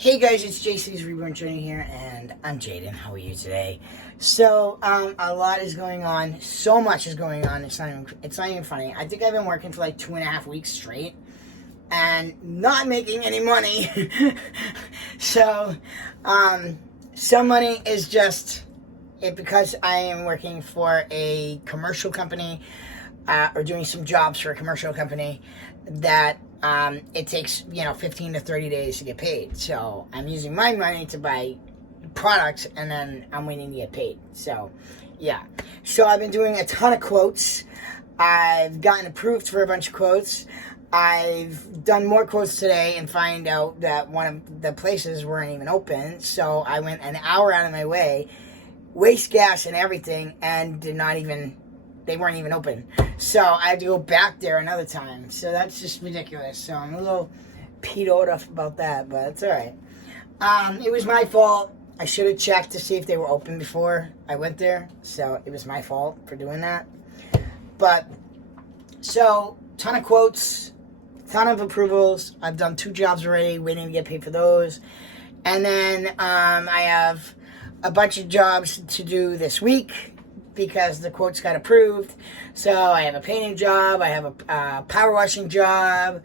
Hey guys, it's JC's Reborn Journey here, and I'm Jaden. How are you today? So, a lot is going on. So much is going on. It's not even funny. I think I've been working for like 2.5 weeks straight, and not making any money. So, some money is just because I am working for a commercial company, or doing some jobs for a commercial company that. It takes, 15 to 30 days to get paid. So I'm using my money to buy products, and then I'm waiting to get paid. So, yeah. So I've been doing a ton of quotes. I've gotten approved for a bunch of quotes. I've done more quotes today and find out that one of the places weren't even open. So I went an hour out of my way, waste gas and everything, and they weren't even open. So I had to go back there another time. So that's just ridiculous. So I'm a little peed off about that, but it's alright. It was my fault. I should have checked to see if they were open before I went there. So it was my fault for doing that. But, so, ton of quotes, ton of approvals. I've done 2 jobs already, waiting to get paid for those. And then I have a bunch of jobs to do this week, because the quotes got approved. So I have a painting job, I have a power washing job,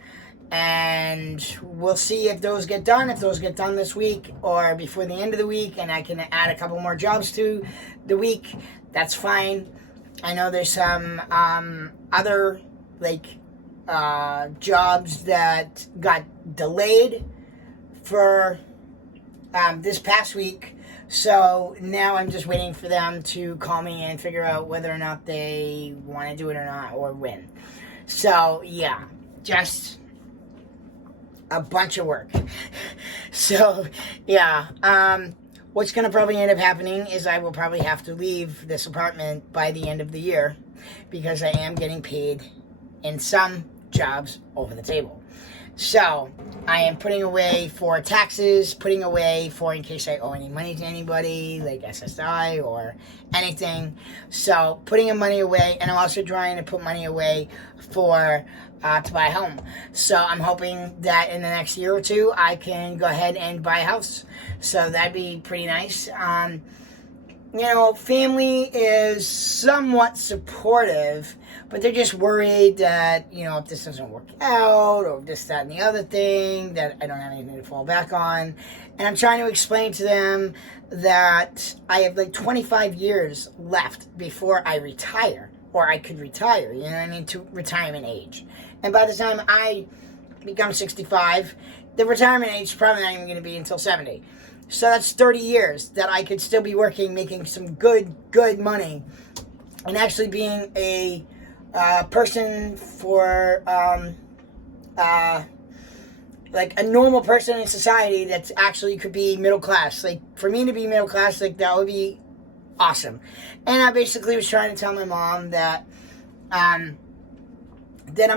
and we'll see if those get done. If those get done this week or before the end of the week, and I can add a couple more jobs to the week, that's fine. I know there's some other jobs that got delayed for this past week. So now I'm just waiting for them to call me and figure out whether or not they want to do it or not, or when. So yeah, just a bunch of work. So yeah, what's going to probably end up happening is I will probably have to leave this apartment by the end of the year, because I am getting paid in some jobs over the table. So, I am putting away for taxes, putting away for in case I owe any money to anybody, like SSI or anything. So, putting money away, and I'm also trying to put money away for to buy a home. So, I'm hoping that in the next year or two, I can go ahead and buy a house. So, that'd be pretty nice. Family is somewhat supportive, but they're just worried that, if this doesn't work out, or this, that, and the other thing, that I don't have anything to fall back on. And I'm trying to explain to them that I have 25 years left before I retire, or I could retire, to retirement age. And by the time I become 65, the retirement age is probably not even going to be until 70. So that's 30 years that I could still be working, making some good money, and actually being a person for, a normal person in society that's actually could be middle class. For me to be middle class, that would be awesome. And I basically was trying to tell my mom that I'm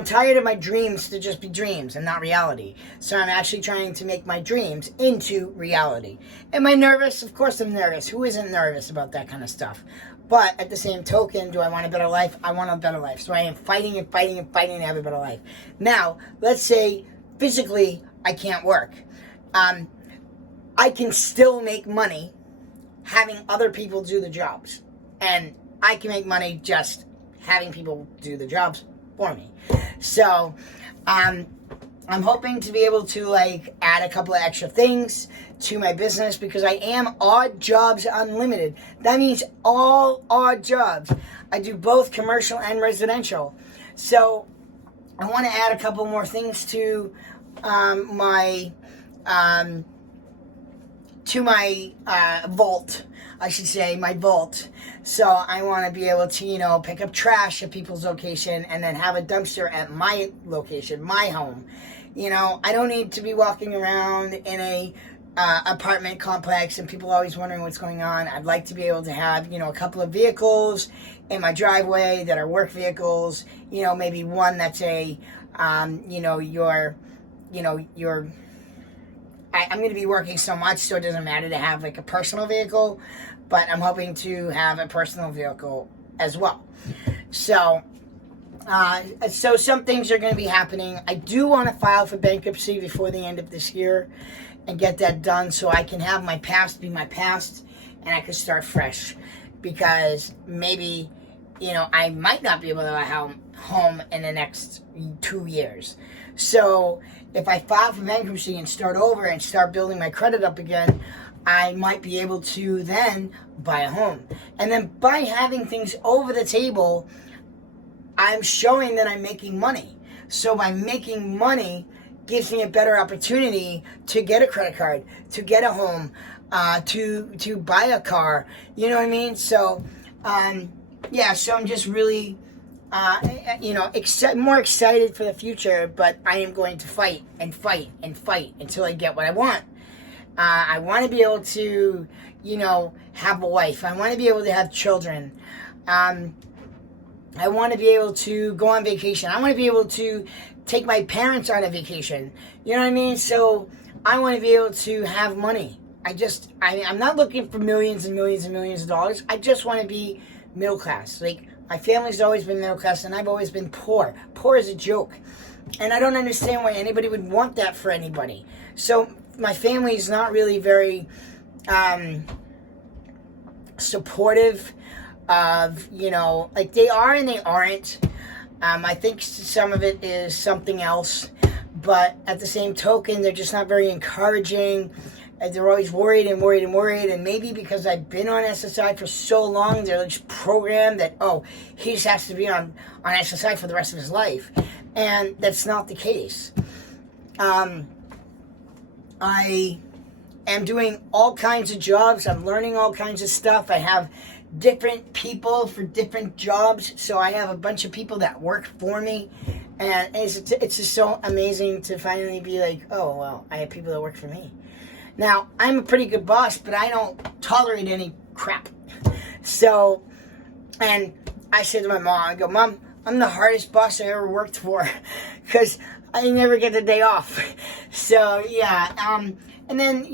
tired of my dreams to just be dreams and not reality. So I'm actually trying to make my dreams into reality. Am I nervous? Of course I'm nervous. Who isn't nervous about that kind of stuff? But at the same token, do I want a better life? I want a better life. So I am fighting to have a better life. Now, let's say physically I can't work. I can still make money having other people do the jobs. And I can make money just having people do the jobs for me. So, I'm hoping to be able to add a couple of extra things to my business, because I am odd jobs unlimited. That means all odd jobs. I do both commercial and residential. So I want to add a couple more things to my vault. I should say my vault. So I want to be able to, pick up trash at people's location and then have a dumpster at my location, my home. I don't need to be walking around in a apartment complex and people always wondering what's going on. I'd like to be able to have, a couple of vehicles in my driveway that are work vehicles. Maybe one that's I'm going to be working so much, so it doesn't matter to have a personal vehicle, but I'm hoping to have a personal vehicle as well. So some things are going to be happening. I do want to file for bankruptcy before the end of this year, and get that done so I can have my past be my past and I can start fresh. Because maybe, I might not be able to buy a home in the next 2 years. So if I file for bankruptcy and start over and start building my credit up again, I might be able to then buy a home. And then by having things over the table, I'm showing that I'm making money. So by making money gives me a better opportunity to get a credit card, to get a home, to buy a car. You know what I mean? So, so I'm just really, more excited for the future, but I am going to fight and fight and fight until I get what I want. I want to be able to, have a wife. I want to be able to have children. I want to be able to go on vacation. I want to be able to take my parents on a vacation. You know what I mean? So I want to be able to have money. I'm not looking for millions and millions and millions of dollars. I just want to be middle class. Like, my family's always been middle class, and I've always been poor. Poor is a joke. And I don't understand why anybody would want that for anybody. So my family is not really very supportive of, like, they are and they aren't. I think some of it is something else. But at the same token, they're just not very encouraging. They're always worried and worried and worried, and maybe because I've been on SSI for so long, they're just programmed that, he just has to be on SSI for the rest of his life. And that's not the case. I am doing all kinds of jobs. I'm learning all kinds of stuff. I have different people for different jobs, so I have a bunch of people that work for me, and it's just so amazing to finally be like, I have people that work for me. Now, I'm a pretty good boss, but I don't tolerate any crap. So, and I said to my mom, I go, Mom, I'm the hardest boss I ever worked for, because I never get the day off. So, yeah, and then,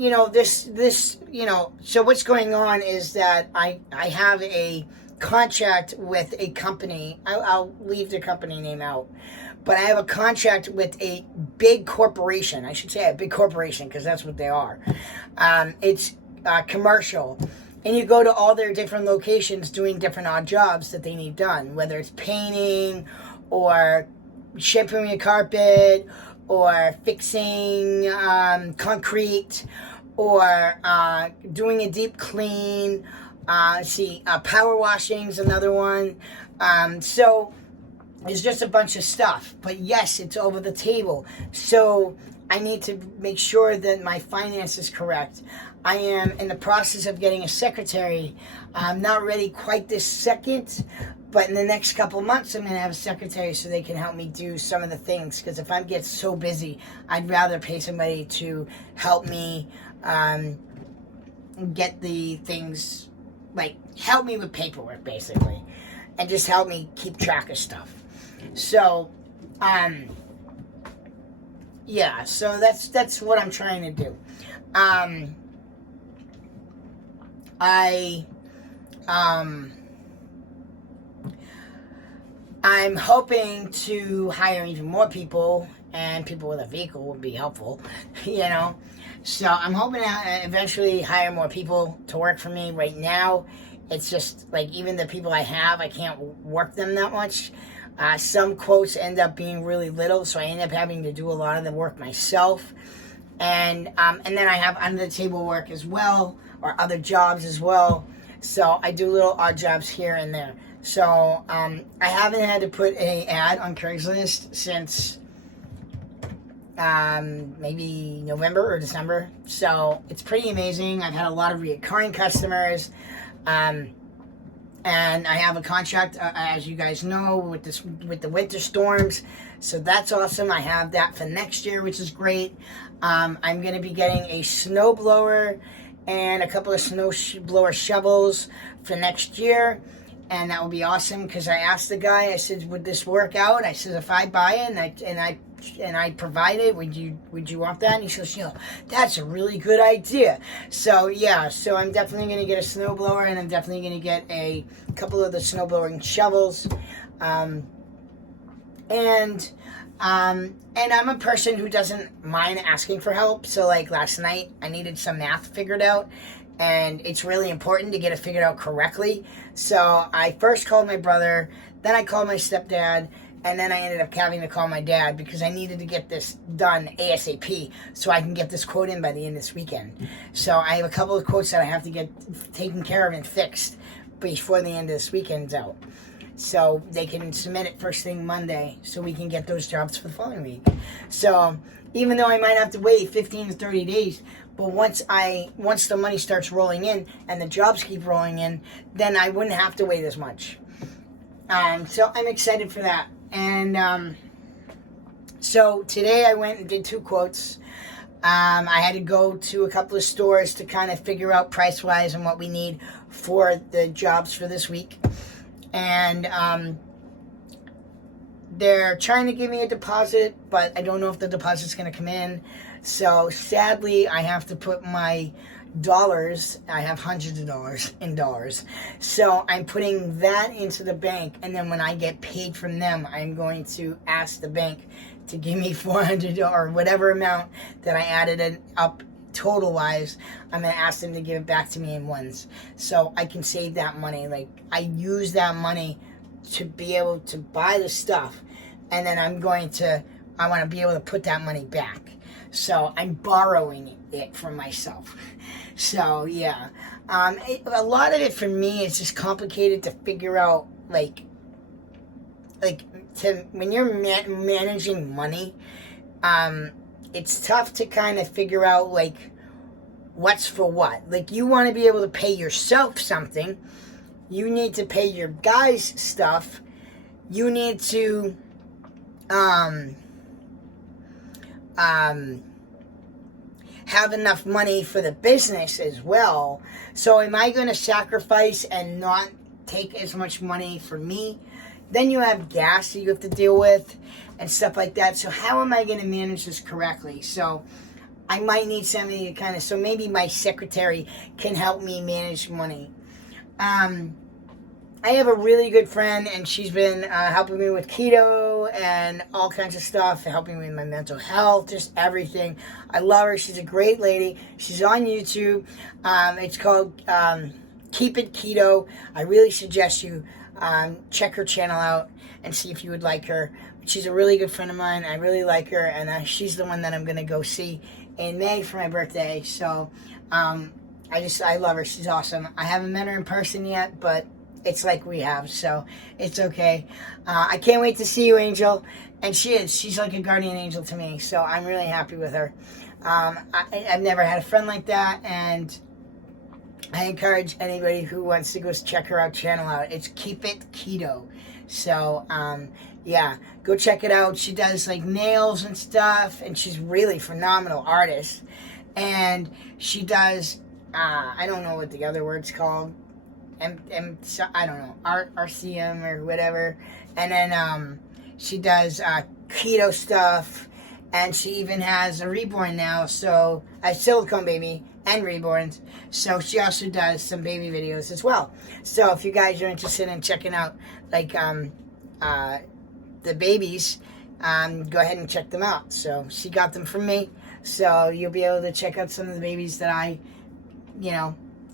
so what's going on is that I have a contract with a company. I'll leave the company name out. But I have a contract with a big corporation. I should say a big corporation, because that's what they are. It's commercial. And you go to all their different locations doing different odd jobs that they need done, whether it's painting or shampooing a carpet or fixing concrete or doing a deep clean. Power washing is another one. So it's just a bunch of stuff. But yes, it's over the table. So I need to make sure that my finance is correct. I am in the process of getting a secretary. I'm not ready quite this second, but in the next couple of months, I'm going to have a secretary so they can help me do some of the things. Because if I get so busy, I'd rather pay somebody to help me get the things, like, help me with paperwork, basically. And just help me keep track of stuff. So, so that's what I'm trying to do. I'm hoping to hire even more people, and people with a vehicle would be helpful, So I'm hoping to eventually hire more people to work for me. Right now, it's just, like, even the people I have, I can't work them that much. Some quotes end up being really little, so I end up having to do a lot of the work myself. And then I have under the table work as well, or other jobs as well. So I do little odd jobs here and there. So I haven't had to put an ad on Craigslist since maybe November or December. So it's pretty amazing. I've had a lot of recurring customers. And I have a contract, as you guys know, with the winter storms. So that's awesome. I have that for next year, which is great. I'm going to be getting a snow blower and a couple of snow blower shovels for next year. And that will be awesome, because I asked the guy, I said, would this work out? I said, if I buy it and I provide it, would you want that? And he says, that's a really good idea. So so I'm definitely going to get a snowblower, and I'm definitely going to get a couple of the snowblowing shovels. And And I'm a person who doesn't mind asking for help. So like last night, I needed some math figured out, and it's really important to get it figured out correctly. So I first called my brother, then I called my stepdad, and then I ended up having to call my dad because I needed to get this done ASAP so I can get this quote in by the end of this weekend. So I have a couple of quotes that I have to get taken care of and fixed before the end of this weekend's out. So they can submit it first thing Monday so we can get those jobs for the following week. So even though I might have to wait 15 to 30 days, but once the money starts rolling in and the jobs keep rolling in, then I wouldn't have to wait as much. So I'm excited for that. And so today I went and did 2 quotes. I had to go to a couple of stores to kind of figure out price-wise and what we need for the jobs for this week. And they're trying to give me a deposit, but I don't know if the deposit's going to come in. So sadly, I have to put my dollars, I have hundreds of dollars in dollars. So I'm putting that into the bank, and then when I get paid from them, I'm going to ask the bank to give me $400 or whatever amount that I added up total wise. I'm going to ask them to give it back to me in ones so I can save that money. Like, I use that money to be able to buy the stuff, and then I want to be able to put that money back. So I'm borrowing it from myself. So yeah, a lot of it for me is just complicated to figure out. When you're managing money, it's tough to kind of figure out like what's for what. Like, you want to be able to pay yourself something, you need to pay your guys stuff, you need to have enough money for the business as well. So am I going to sacrifice and not take as much money for me? Then you have gas that you have to deal with and stuff like that. So how am I going to manage this correctly? So I might need somebody to so maybe my secretary can help me manage money. I have a really good friend, and she's been helping me with keto and all kinds of stuff, helping me with my mental health, just everything. I love her. She's a great lady. She's on YouTube. It's called Keep It Keto. I really suggest you check her channel out and see if you would like her. She's a really good friend of mine. I really like her, and she's the one that I'm going to go see in May for my birthday. So I love her. She's awesome. I haven't met her in person yet, but it's like we have, so it's okay. I can't wait to see you, Angel. And she's like a guardian angel to me, so I'm really happy with her. I've never had a friend like that, and I encourage anybody who wants to go check her channel out. It's Keep It Keto. So yeah, go check it out. She does like nails and stuff, and she's really phenomenal artist. And she does I don't know what the other word's called. I don't know, RCM or whatever. And then she does keto stuff, and she even has a reborn now, so a silicone baby and reborns. So she also does some baby videos as well. So if you guys are interested in checking out like the babies, go ahead and check them out. So she got them from me, so you'll be able to check out some of the babies that I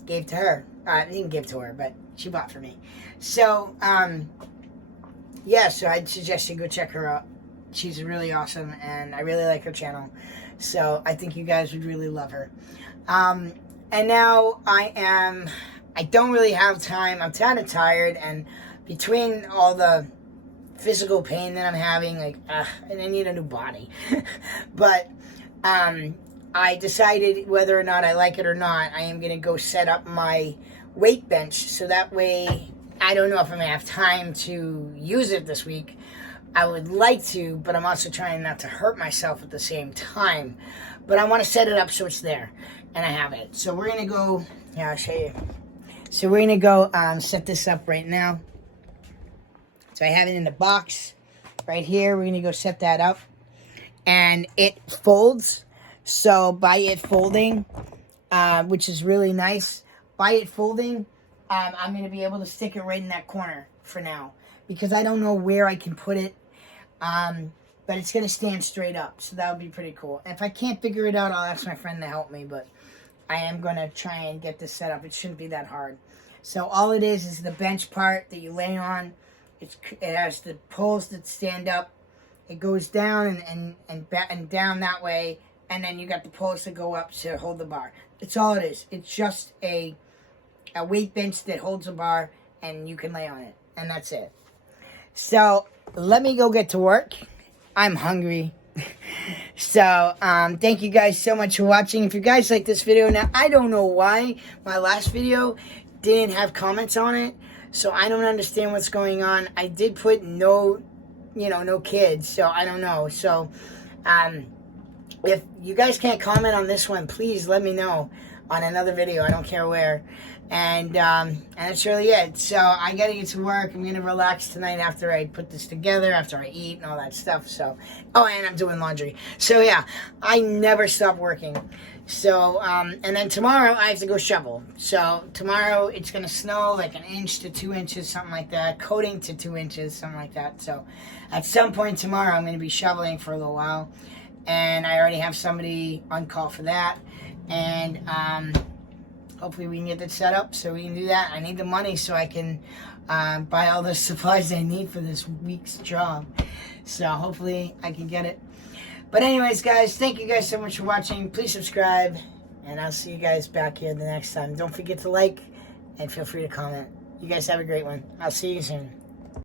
gave to her. I didn't give to her, but she bought for me. So, yeah, so I'd suggest you go check her out. She's really awesome, and I really like her channel. So I think you guys would really love her. And now I don't really have time. I'm kind of tired, and between all the physical pain that I'm having, and I need a new body. But, I decided whether or not I like it or not, I am going to go set up my weight bench, so that way I don't know if I'm going to have time to use it this week. I would like to, but I'm also trying not to hurt myself at the same time. But I want to set it up so it's there, and I have it. So we're going to go, I'll show you. So we're going to go set this up right now. So I have it in the box right here. We're going to go set that up. And it folds. So by it folding, which is really nice, by it folding, I'm going to be able to stick it right in that corner for now, because I don't know where I can put it. But but it's going to stand straight up, so that would be pretty cool. If I can't figure it out, I'll ask my friend to help me, but I am going to try and get this set up. It shouldn't be that hard. So all it is the bench part that you lay on. It has the poles that stand up. It goes down and down that way, and then you got the poles that go up to hold the bar. That's all it is. It's just a weight bench that holds a bar, and you can lay on it, and that's it. So let me go get to work. I'm hungry. So thank you guys so much for watching. If you guys like this video, now I don't know why my last video didn't have comments on it, so I don't understand what's going on. I did put no kids, so I don't know. So if you guys can't comment on this one, please let me know on another video. I don't care where. And that's really it. So I gotta get to work. I'm gonna relax tonight after I put this together, after I eat and all that stuff. So, oh, and I'm doing laundry. So yeah, I never stop working. So, and then tomorrow I have to go shovel. So tomorrow it's gonna snow like 1 inch to 2 inches, something like that. Coating to 2 inches, something like that. So at some point tomorrow I'm gonna be shoveling for a little while. And I already have somebody on call for that. And hopefully we can get that set up so we can do that. I need the money so I can buy all the supplies I need for this week's job. So hopefully I can get it. But anyways, guys, thank you guys so much for watching. Please subscribe, and I'll see you guys back here the next time. Don't forget to like, and feel free to comment. You guys have a great one. I'll see you soon.